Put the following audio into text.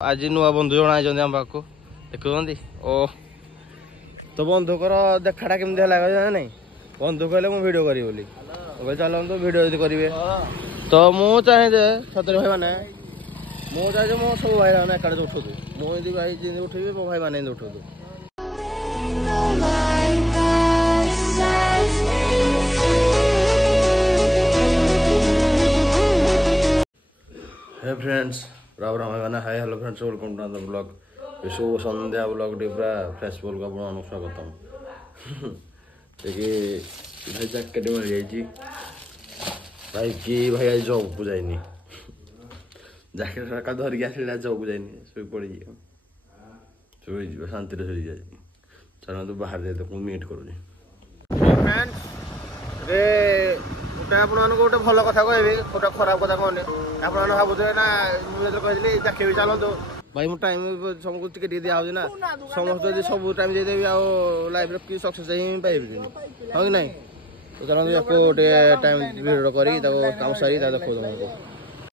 आज नुआ बंधु जन आई आम पाक देखुं ओ तो बंधुकर देखाटा केमती है ना बंधु कहले मुझे भिड करी बोली चलते भिड जब करेंगे तो मुझे चाहे सतरी भाई मैंने मुझे चाहे मो सब भाई मैंने एकाड़े उठू मुझे भाई जमी उठेबी मो भाई मैंने उठू। हे फ्रेंड्स राम राम मैंने hi hello friends welcome to another blog Shubh Sandhya blog टी पूरा फ्रेश बोल का आपको स्वागतम। देखिए भाई जैकेट मिल जाइए भाई कि भाई आज जॉब को जाइनी जैकेट का धरिक आसा जॉब को जाइनी शो पड़ी शो शांति शो जाए चलो बाहर जाए मीट करूँ फ्रेंड्स गोटे आप गोटे भल कथा कह गोटे खराब कथा कहने आप भावुए ना मुझे कहली देखी चलते भाई मो टाइम सबको टिके दिया ना समस्त सब टाइम देदेवी लाइफ कि सक्सेस ही पाइबे हाँ कि नहीं तो चलो टाइम भिड कर काम सारी देखो तुमको।